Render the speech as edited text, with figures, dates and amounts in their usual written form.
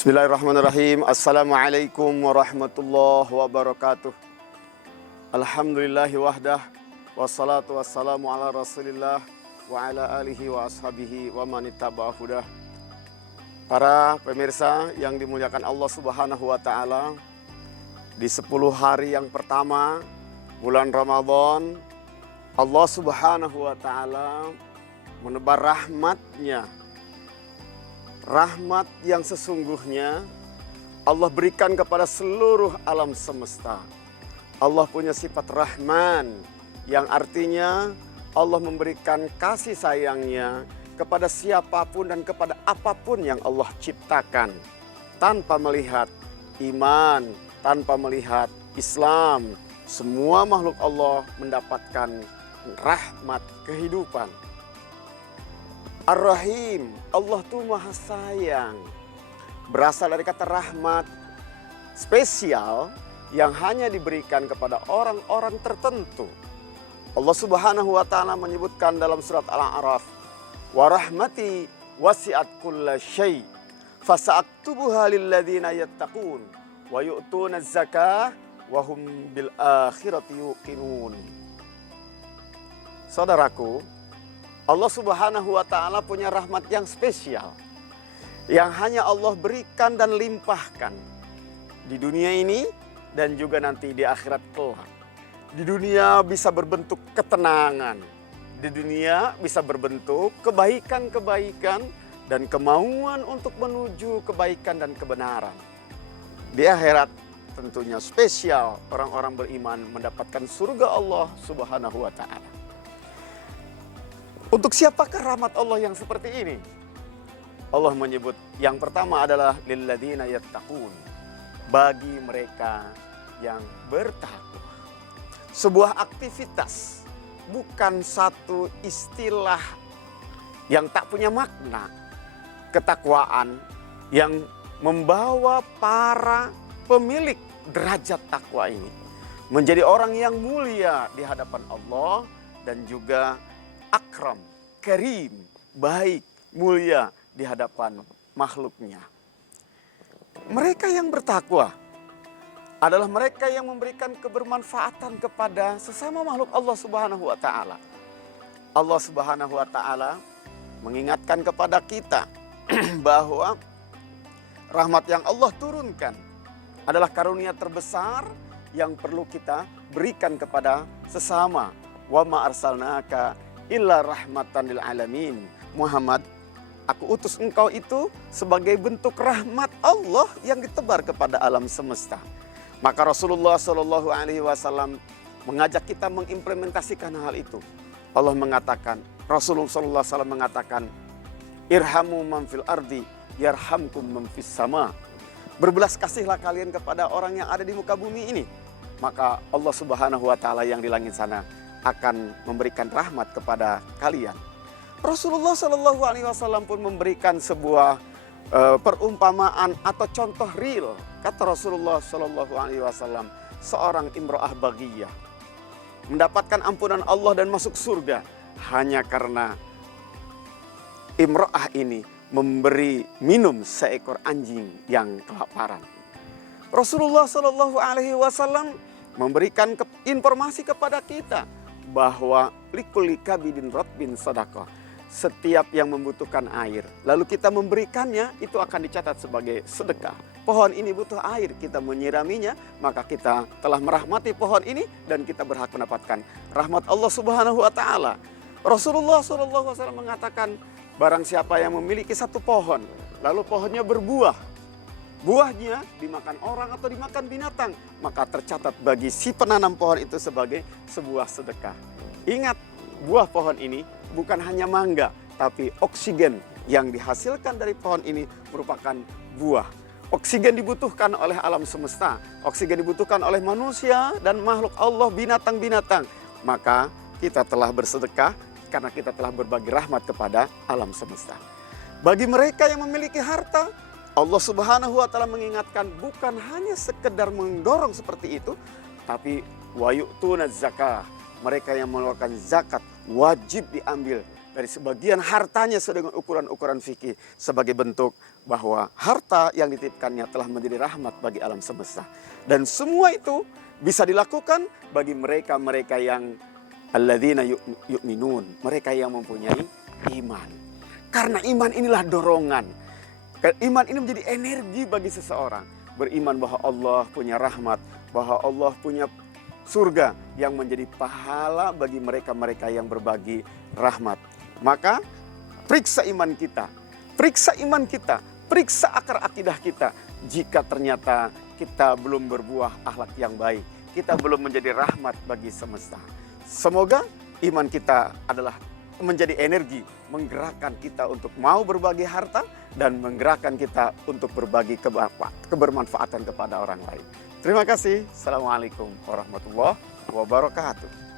Bismillahirrahmanirrahim. Assalamualaikum warahmatullahi wabarakatuh. Alhamdulillahi wahdah. Wassalatu wassalamu ala rasulillah wa ala alihi wa ashabihi wa manittaba'a hudah. Para pemirsa yang dimuliakan Allah subhanahu wa ta'ala, di 10 hari yang pertama bulan Ramadan, Allah subhanahu wa ta'ala menebar rahmatnya. Rahmat yang sesungguhnya Allah berikan kepada seluruh alam semesta. Allah punya sifat Rahman, yang artinya Allah memberikan kasih sayangnya kepada siapapun dan kepada apapun yang Allah ciptakan. Tanpa melihat iman, tanpa melihat Islam, semua makhluk Allah mendapatkan rahmat kehidupan. Ar-Rahim, Allah tuh maha sayang. Berasal dari kata rahmat, spesial yang hanya diberikan kepada orang-orang tertentu. Allah subhanahu wa ta'ala menyebutkan dalam surat Al-A'raf, wa rahmati wasi'at kulla syai' fasa'aktubuha lilladzina yattaqun wa yu'tuna zakah wa hum bil akhirati yuqinun. Saudaraku, Allah subhanahu wa ta'ala punya rahmat yang spesial, yang hanya Allah berikan dan limpahkan di dunia ini dan juga nanti di akhirat kelak. Di dunia bisa berbentuk ketenangan, di dunia bisa berbentuk kebaikan-kebaikan dan kemauan untuk menuju kebaikan dan kebenaran. Di akhirat tentunya spesial, orang-orang beriman mendapatkan surga Allah subhanahu wa ta'ala. Untuk siapakah rahmat Allah yang seperti ini? Allah menyebut yang pertama adalah lilladzina yattaqun, bagi mereka yang bertakwa. Sebuah aktivitas, bukan satu istilah yang tak punya makna. Ketakwaan yang membawa para pemilik derajat takwa ini menjadi orang yang mulia di hadapan Allah dan juga akram, karim, baik, mulia di hadapan makhluknya. Mereka yang bertakwa adalah mereka yang memberikan kebermanfaatan kepada sesama makhluk Allah subhanahu wa ta'ala. Allah subhanahu wa ta'ala mengingatkan kepada kita bahwa rahmat yang Allah turunkan adalah karunia terbesar yang perlu kita berikan kepada sesama. Wa ma arsalnaka illa rahmatan lil alamin. Muhammad, aku utus engkau itu sebagai bentuk rahmat Allah yang ditebar kepada alam semesta. Maka Rasulullah Shallallahu Alaihi Wasallam mengajak kita mengimplementasikan hal itu. Allah mengatakan, Rasulullah Shallallahu Alaihi Wasallam mengatakan, irhamu man fil ardi yarhamkum man fis sama. Berbelas kasihlah kalian kepada orang yang ada di muka bumi ini, maka Allah Subhanahu wa taala yang di langit sana akan memberikan rahmat kepada kalian. Rasulullah Shallallahu Alaihi Wasallam pun memberikan sebuah perumpamaan atau contoh real. Kata Rasulullah Shallallahu Alaihi Wasallam, seorang imro'ah baghiyah mendapatkan ampunan Allah dan masuk surga hanya karena imro'ah ini memberi minum seekor anjing yang kelaparan. Rasulullah Shallallahu Alaihi Wasallam memberikan informasi kepada kita bahwa likulli kabidin ratbin sedekah. Setiap yang membutuhkan air, lalu kita memberikannya, itu akan dicatat sebagai sedekah. Pohon ini butuh air, kita menyiraminya, maka kita telah merahmati pohon ini dan kita berhak mendapatkan rahmat Allah Subhanahu wa taala. Rasulullah SAW mengatakan, barang siapa yang memiliki satu pohon, lalu pohonnya berbuah, buahnya dimakan orang atau dimakan binatang, maka tercatat bagi si penanam pohon itu sebagai sebuah sedekah. Ingat, buah pohon ini bukan hanya mangga, tapi oksigen yang dihasilkan dari pohon ini merupakan buah. Oksigen dibutuhkan oleh alam semesta, oksigen dibutuhkan oleh manusia dan makhluk Allah, binatang-binatang. Maka kita telah bersedekah karena kita telah berbagi rahmat kepada alam semesta. Bagi mereka yang memiliki harta, Allah Subhanahu wa taala mengingatkan bukan hanya sekedar mendorong seperti itu, tapi wa yu'tuna zakah. Mereka yang mengeluarkan zakat wajib diambil dari sebagian hartanya dengan ukuran-ukuran fikih sebagai bentuk bahwa harta yang dititipkannya telah menjadi rahmat bagi alam semesta. Dan semua itu bisa dilakukan bagi mereka-mereka yang alladzina yu'minun, mereka yang mempunyai iman. Karena iman inilah dorongan. Iman ini menjadi energi bagi seseorang. Beriman bahwa Allah punya rahmat, bahwa Allah punya surga yang menjadi pahala bagi mereka-mereka yang berbagi rahmat. Maka periksa iman kita, periksa akar akidah kita. Jika ternyata kita belum berbuah akhlak yang baik, kita belum menjadi rahmat bagi semesta. Semoga iman kita adalah menjadi energi, menggerakkan kita untuk mau berbagi harta dan menggerakkan kita untuk berbagi kebermanfaatan kepada orang lain. Terima kasih. Assalamualaikum warahmatullahi wabarakatuh.